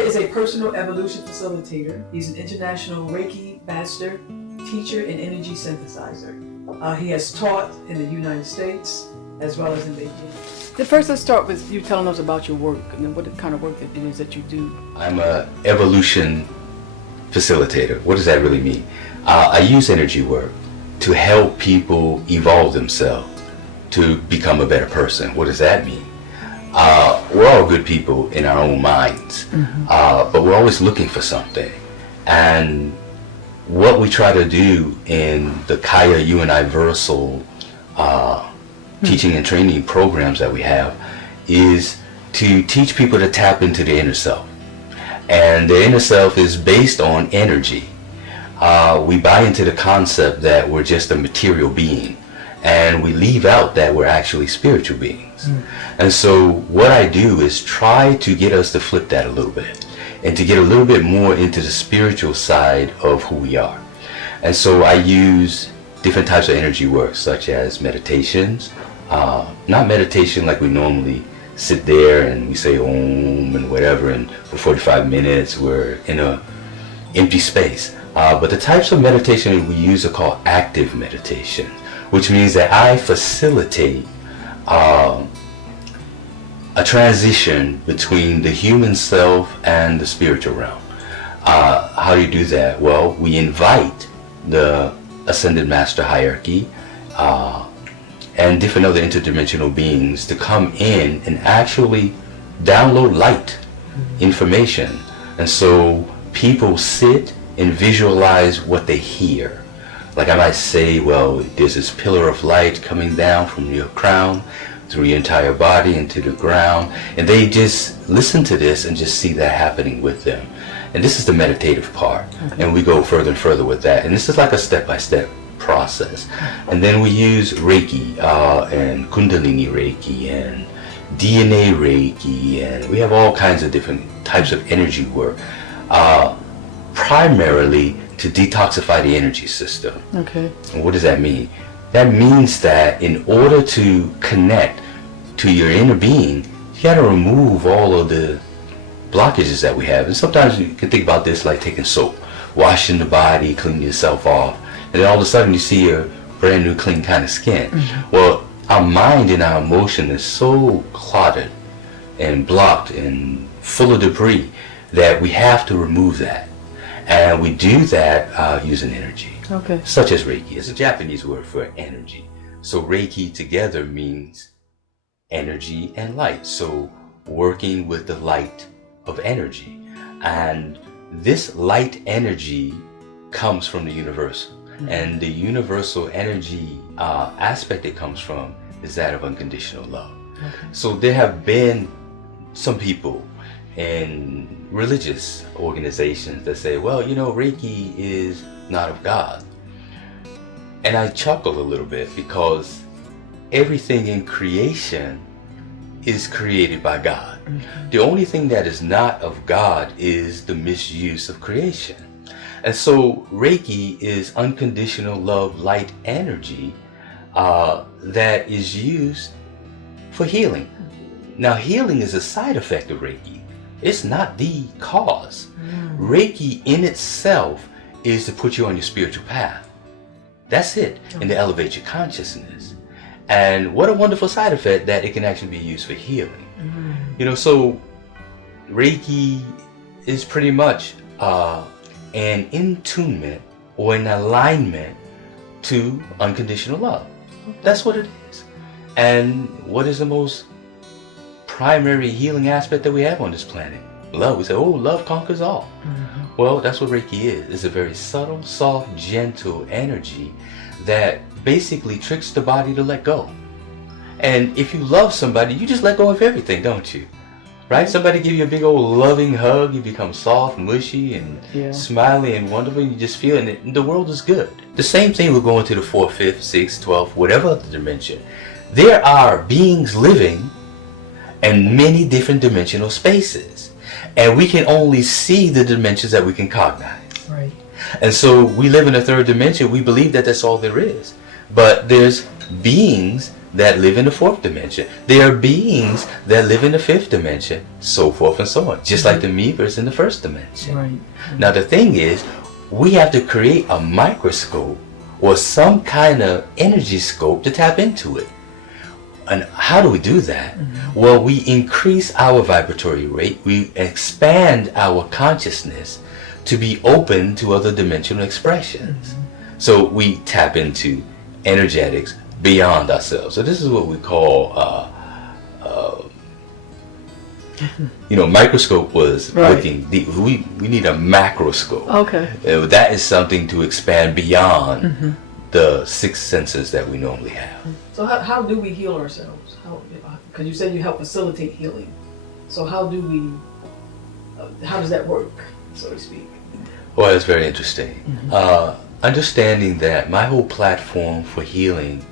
Kaia is a personal evolution facilitator. He's an international Reiki master, teacher, and energy synthesizer. He has taught in the United States as well as in Beijing. The first, let's start with you telling us about your work and then what kind of work it is that you do. I'm an evolution facilitator. What does that really mean? I use energy work to help people evolve themselves to become a better person. What does that mean? We're all good people in our own minds, but we're always looking for something. And what we try to do in the Kaia Universal teaching and training programs that we have is to teach people to tap into the inner self. And the inner self is based on energy. We buy into the concept that we're just a material being, and we leave out that we're actually spiritual beings. And so what I do is try to get us to flip that a little bit and to get a little bit more into the spiritual side of who we are. And so I use different types of energy work, such as meditations, not meditation like we normally sit there and we say Om and whatever, and for 45 minutes we're in a empty space. But the types of meditation we use are called active meditation, which means that I facilitate a transition between the human self and the spiritual realm. How do you do that? Well, we invite the ascended master hierarchy and different other interdimensional beings to come in and actually download light information. And so people sit and visualize what they hear. Like I might say, well, there's this pillar of light coming down from your crown through your entire body into the ground, and they just listen to this and just see that happening with them. And this is the meditative part, and we go further and further with that, and this is like a step-by-step process. And then we use Reiki and Kundalini Reiki and DNA Reiki, and we have all kinds of different types of energy work, primarily to detoxify the energy system. Okay. And what does that mean? That means that in order to connect to your inner being, you got to remove all of the blockages that we have. And sometimes you can think about this like taking soap, washing the body, cleaning yourself off, and then all of a sudden you see a brand new clean kind of skin. Well, our mind and our emotion is so cluttered and blocked and full of debris that we have to remove that. And we do that using energy, such as Reiki. It's a Japanese word for energy. So Reiki together means energy and light. So working with the light of energy. And this light energy comes from the universal. And the universal energy aspect it comes from is that of unconditional love. So there have been some people in religious organizations that say, well, you know, Reiki is not of God. And I chuckle a little bit because everything in creation is created by God. The only thing that is not of God is the misuse of creation. And so Reiki is unconditional love, light energy that is used for healing. Now, healing is a side effect of Reiki. It's not the cause. Reiki in itself is to put you on your spiritual path. That's it, and to elevate your consciousness. And what a wonderful side effect that it can actually be used for healing. You know, so Reiki is pretty much an in-tunement or an alignment to unconditional love. That's what it is. And what is the most primary healing aspect that we have on this planet? Love. We say, oh, love conquers all. Well, that's what Reiki is. It's a very subtle, soft, gentle energy that basically tricks the body to let go. And if you love somebody, you just let go of everything, don't you? Right? Somebody give you a big old loving hug, you become soft, mushy, and smiley and wonderful, and you just feel it, and the world is good. The same thing will go into the 4th, 5th, 6th, 12th, whatever other dimension. There are beings living in many different dimensional spaces, and we can only see the dimensions that we can cognize. Right. And so we live in a 3rd dimension. We believe that that's all there is. But there's beings that live in the fourth dimension. There are beings that live in the fifth dimension, so forth and so on, just like the amoebas in the first dimension. Right. Now the thing is, we have to create a microscope or some kind of energy scope to tap into it. And how do we do that? Well, we increase our vibratory rate, we expand our consciousness to be open to other dimensional expressions. So we tap into energetics beyond ourselves. So this is what we call, microscope was Right. looking deep. We need a macroscope. Okay. That is something to expand beyond the six senses that we normally have. So how do we heal ourselves? Because you said you help facilitate healing. So how does that work, so to speak? Well, it's very interesting. Understanding that my whole platform for healing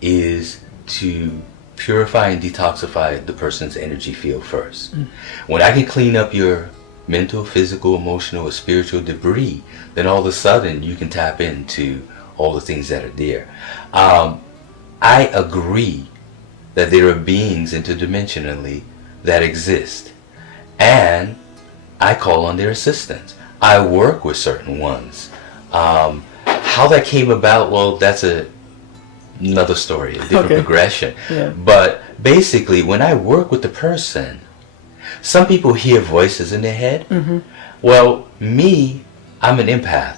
is to purify and detoxify the person's energy field first. When I can clean up your mental, physical, emotional, or spiritual debris, then all of a sudden you can tap into all the things that are there. I agree that there are beings interdimensionally that exist, and I call on their assistance. I work with certain ones. How that came about, well, that's another story, a different progression. Yeah. But basically, when I work with the person, some people hear voices in their head. Well, me, I'm an empath,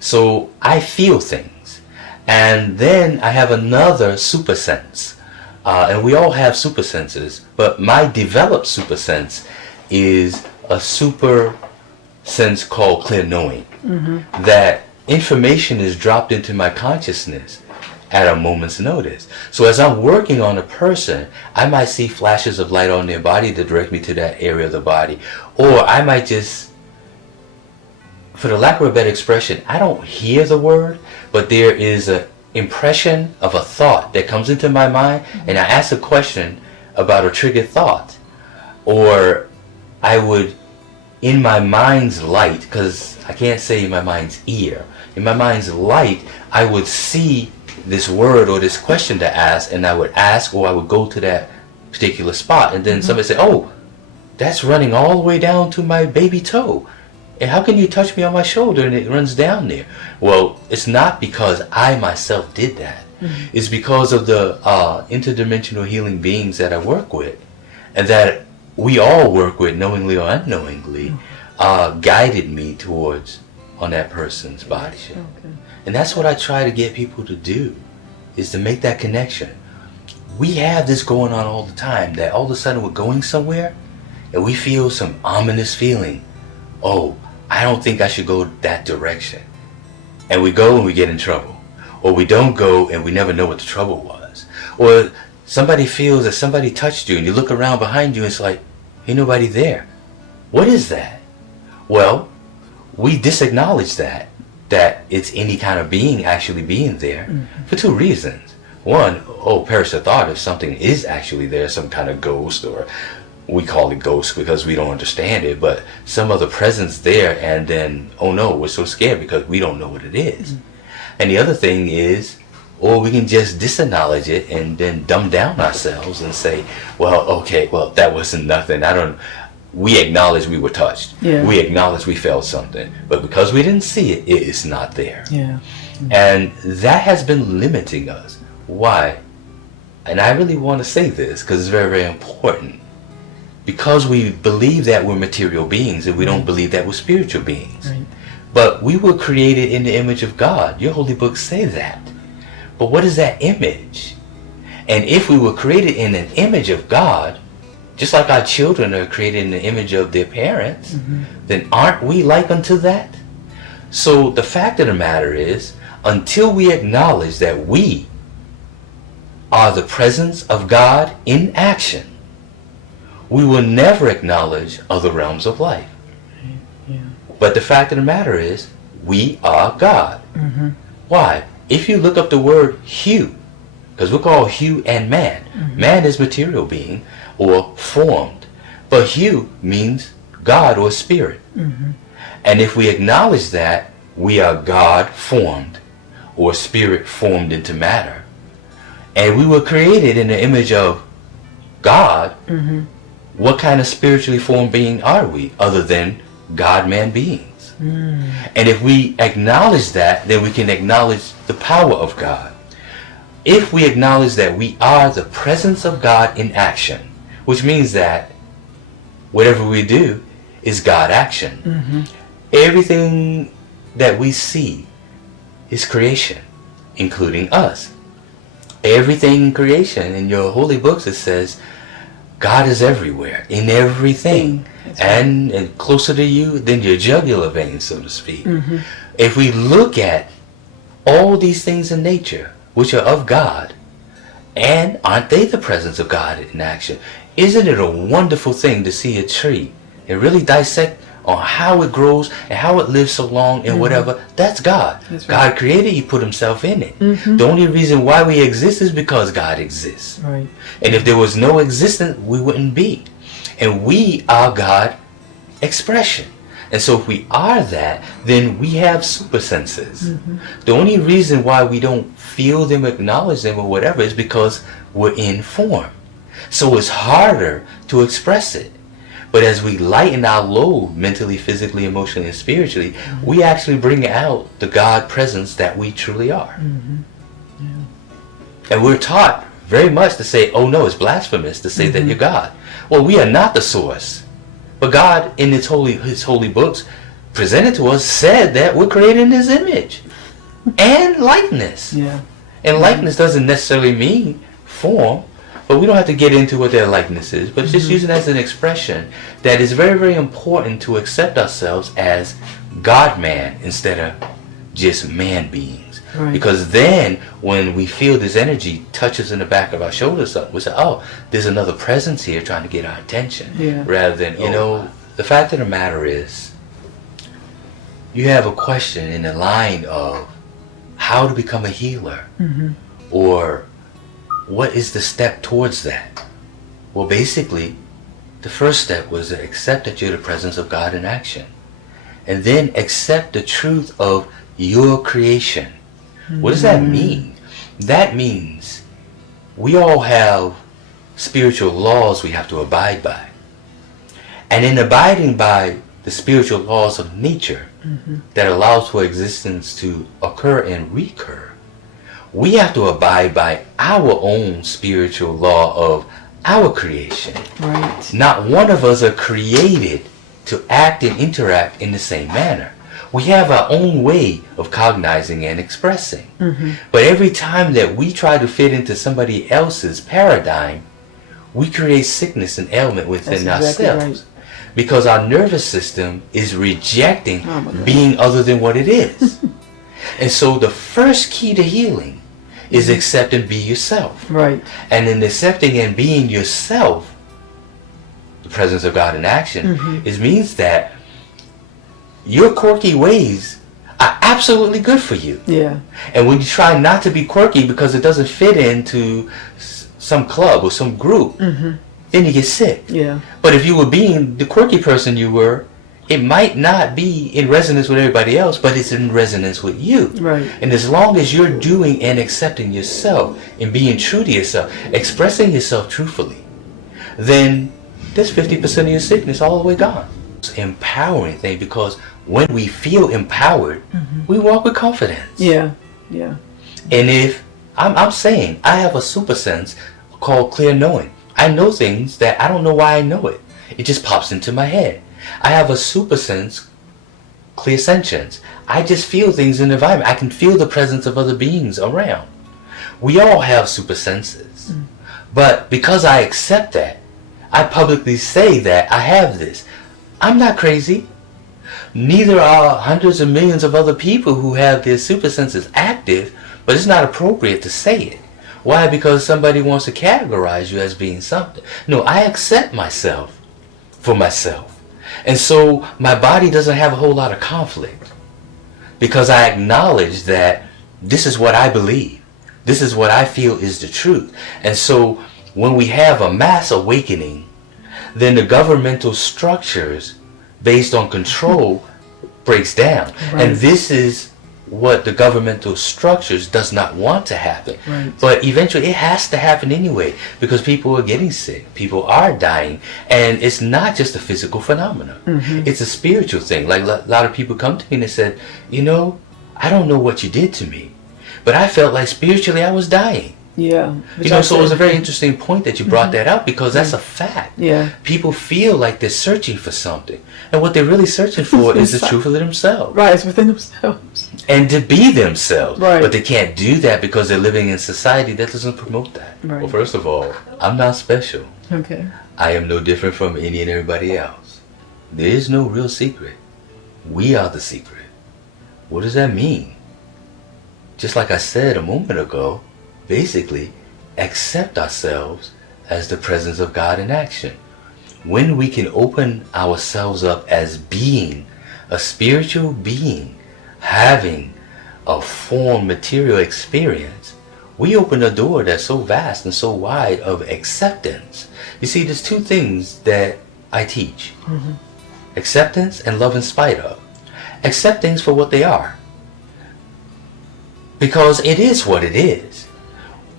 so I feel things. And then I have another super sense. And we all have super senses, but my developed super sense is a super sense called clear knowing. That information is dropped into my consciousness at a moment's notice. So as I'm working on a person, I might see flashes of light on their body to direct me to that area of the body. Or I might just, for the lack of a better expression, I don't hear the word, but there is an impression of a thought that comes into my mind, and I ask a question about a triggered thought. Or I would, in my mind's light, because I can't say in my mind's ear, in my mind's light, I would see this word or this question to ask, and I would ask, or I would go to that particular spot, and then somebody say, oh, that's running all the way down to my baby toe. And how can you touch me on my shoulder and it runs down there? Well, it's not because I myself did that. It's because of the interdimensional healing beings that I work with, and that we all work with, knowingly or unknowingly, guided me towards on that person's body. And that's what I try to get people to do, is to make that connection. We have this going on all the time, that all of a sudden we're going somewhere and we feel some ominous feeling. Oh, I don't think I should go that direction. And we go and we get in trouble. Or we don't go and we never know what the trouble was. Or somebody feels that somebody touched you and you look around behind you and it's like, ain't nobody there. What is that? Well, we disacknowledge that it's any kind of being actually being there for two reasons. One, perish the thought if something is actually there, some kind of ghost, or we call it ghost because we don't understand it, but some other presence there, and then, oh no, we're so scared because we don't know what it is. And the other thing is, or we can just disacknowledge it and then dumb down ourselves and say, well, okay, well, that wasn't nothing. We acknowledge we were touched. Yeah. We acknowledge we felt something. But because we didn't see it, it is not there. Yeah. And that has been limiting us. Why? And I really want to say this because it's very, very important. Because we believe that we're material beings and we don't believe that we're spiritual beings. Right. But we were created in the image of God. Your holy books say that. But what is that image? And if we were created in an image of God, just like our children are created in the image of their parents, then aren't we like unto that? So the fact of the matter is, until we acknowledge that we are the presence of God in action, we will never acknowledge other realms of life. Yeah. But the fact of the matter is, we are God. Why? If you look up the word hue, because we call hue and man. Man is material being or formed. But hue means God or spirit. And if we acknowledge that we are God formed or spirit formed into matter, and we were created in the image of God, what kind of spiritually formed being are we other than God-man beings? And if we acknowledge that, then we can acknowledge the power of God. If we acknowledge that we are the presence of God in action, which means that whatever we do is God action. Everything that we see is creation, including us. Everything in creation, in your holy books, it says God is everywhere, in everything, and closer to you than your jugular vein, so to speak. If we look at all these things in nature, which are of God, and aren't they the presence of God in action? Isn't it a wonderful thing to see a tree and really dissect on how it grows and how it lives so long and whatever? That's God. That's right. God created, he put himself in it. The only reason why we exist is because God exists. Right. And if there was no existence, we wouldn't be. And we are God expression. And so if we are that, then we have super senses. The only reason why we don't feel them, acknowledge them, or whatever is because we're in form. So it's harder to express it. But as we lighten our load mentally, physically, emotionally, and spiritually, we actually bring out the God presence that we truly are. And we're taught very much to say, oh no, it's blasphemous to say that you're God. Well, we are not the source. But God, in his holy books, presented to us, said that we're created in his image and likeness. Yeah. And likeness doesn't necessarily mean form, but we don't have to get into what their likeness is, but just use it as an expression that is very, very important to accept ourselves as God-man instead of just man beings. Right. Because then when we feel this energy touch us in the back of our shoulders, we say, oh, there's another presence here trying to get our attention. Yeah. Rather than, you know, the fact of the matter is, you have a question in the line of how to become a healer, or what is the step towards that? Well, basically, the first step was to accept that you're the presence of God in action. And then accept the truth of your creation. What does that mean? That means we all have spiritual laws we have to abide by. And in abiding by the spiritual laws of nature that allows for existence to occur and recur, we have to abide by our own spiritual law of our creation. Right. Not one of us are created to act and interact in the same manner. We have our own way of cognizing and expressing. But every time that we try to fit into somebody else's paradigm, we create sickness and ailment within That's exactly ourselves. right. Because our nervous system is rejecting Oh my God. being other than what it is. And so the first key to healing is accept and be yourself. Right. And in accepting and being yourself, the presence of God in action, it means that your quirky ways are absolutely good for you. Yeah. And when you try not to be quirky because it doesn't fit into some club or some group, then you get sick. Yeah. But if you were being the quirky person you were, it might not be in resonance with everybody else, but it's in resonance with you. Right. And as long as you're doing and accepting yourself and being true to yourself, expressing yourself truthfully, then there's 50% of your sickness all the way gone. It's an empowering thing, because when we feel empowered, we walk with confidence. Yeah. Yeah. And if I'm saying I have a super sense called clear knowing. I know things that I don't know why I know it. It just pops into my head. I have a super sense, clear sentience. I just feel things in the environment. I can feel the presence of other beings around. We all have super senses. But because I accept that, I publicly say that I have this. I'm not crazy. Neither are hundreds of millions of other people who have their super senses active, but it's not appropriate to say it. Why? Because somebody wants to categorize you as being something. No, I accept myself for myself. And so my body doesn't have a whole lot of conflict, because I acknowledge that this is what I believe. This is what I feel is the truth. And so when we have a mass awakening, then the governmental structures based on control breaks down. Right. And this is what the governmental structures does not want to happen. Right. But eventually it has to happen anyway, because people are getting sick, people are dying, and it's not just a physical phenomenon. It's a spiritual thing. Like a lot of people come to me and they said, you know, I don't know what you did to me, but I felt like spiritually I was dying. Yeah. You know, so it was a very interesting point that you brought that out, because that's a fact. Yeah. People feel like they're searching for something, and what they're really searching for is the truth of themselves. Right, it's within themselves. And to be themselves. Right. But they can't do that because they're living in society that doesn't promote that. Right. Well, first of all, I'm not special. Okay. I am no different from any and everybody else. There is no real secret. We are the secret. What does that mean? Just like I said a moment ago, basically, accept ourselves as the presence of God in action. When we can open ourselves up as being a spiritual being, having a form material experience, we open a door that's so vast and so wide of acceptance. You see, there's two things that I teach. Acceptance and love in spite of. Accept things for what they are, because it is what it is.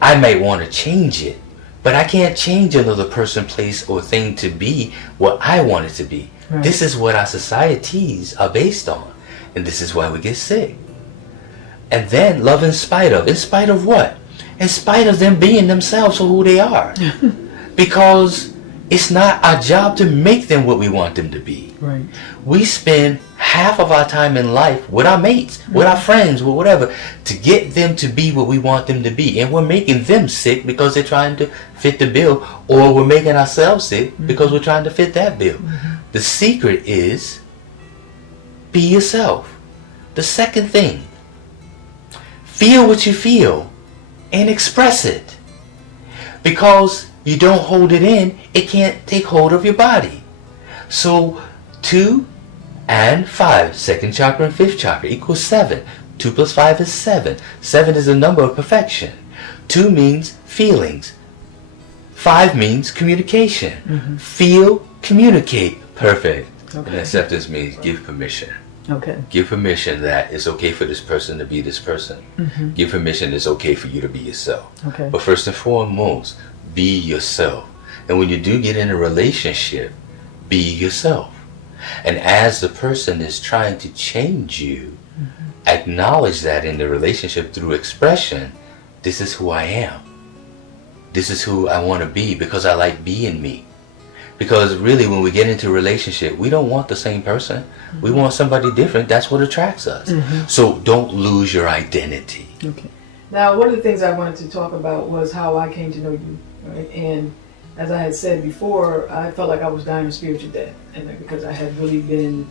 I might want to change it, but I can't change another person, place, or thing to be what I want it to be. Right. This is what our societies are based on, and this is why we get sick. And then love in spite of. In spite of what? In spite of them being themselves for who they are. Because it's not our job to make them what we want them to be. Right. We spend half of our time in life with our mates, with our friends, with whatever, to get them to be what we want them to be. And we're making them sick because they're trying to fit the bill, or we're making ourselves sick because we're trying to fit that bill. The secret is be yourself. The second thing, feel what you feel and express it. Because you don't hold it in, it can't take hold of your body. So 2 and 5, second chakra and fifth chakra equals 7. 2 plus 5 is 7. 7 is a number of perfection. 2 means feelings. 5 means communication. Feel, communicate, perfect. Okay. And acceptance means give permission. Okay. Give permission that it's okay for this person to be this person. Give permission it's okay for you to be yourself. Okay. But first and foremost, be yourself. And when you do get in a relationship, be yourself. And as the person is trying to change you, acknowledge that in the relationship through expression. This is who I am. This is who I want to be because I like being me. Because really when we get into a relationship, we don't want the same person. We want somebody different. That's what attracts us. So don't lose your identity. Okay. Now, one of the things I wanted to talk about was how I came to know you, right? And as I had said before, I felt like I was dying a spiritual death, and because I had really been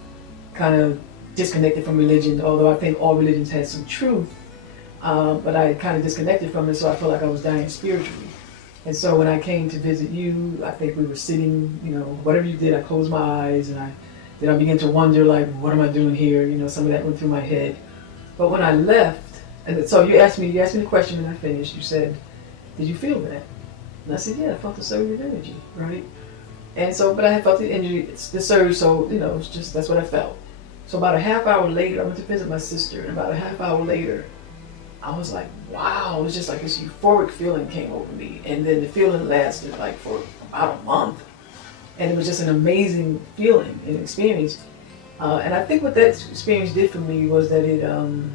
kind of disconnected from religion, although I think all religions had some truth, but I had kind of disconnected from it, so I felt like I was dying spiritually. And so when I came to visit you, I think we were sitting, you know, whatever you did, I closed my eyes, and then I began to wonder, like, what am I doing here? You know, some of that went through my head. But when I left, and so you asked me the question and I finished. You said, did you feel that? And I said, yeah, I felt the surge of energy, right? And so, but I had felt the energy, the surge, so, you know, it's just, that's what I felt. So about a half hour later, I went to visit my sister, and about a half hour later, I was like, wow, it was just like this euphoric feeling came over me. And then the feeling lasted like for about a month. And it was just an amazing feeling and experience. And I think what that experience did for me was that it, and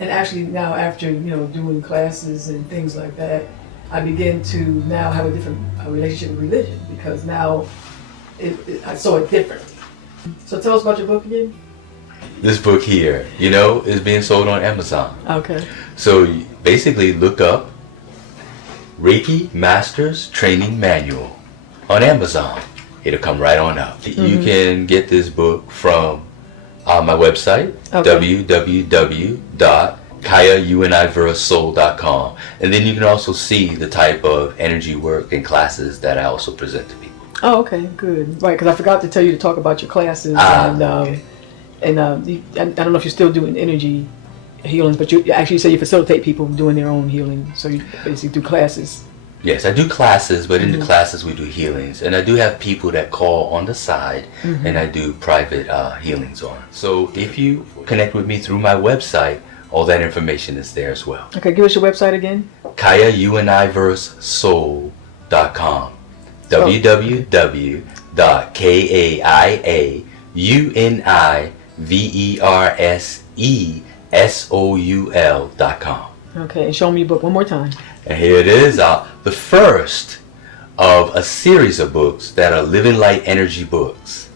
actually now after, you know, doing classes and things like that, I began to now have a different relationship with religion, because now I saw it differently. So tell us about your book again. This book here, you know, is being sold on Amazon. Okay. So you basically look up Reiki Masters Training Manual on Amazon. It'll come right on up. You can get this book from my website, www.kaiauniversesoul.com. And then you can also see the type of energy work and classes that I also present to people. Oh, okay, good. Right, because I forgot to tell you to talk about your classes. Okay. I don't know if you're still doing energy healings, but you actually say you facilitate people doing their own healing. So you basically do classes. Yes, I do classes, but in the classes we do healings, and I do have people that call on the side, and I do private healings on. So if you connect with me through my website, all that information is there as well. Okay, give us your website again. KaiaUniverseSoul.com. www.KaiaUniverseSoul.com. Okay, and show me your book one more time. And here it is, the first of a series of books that are Living Light Energy books.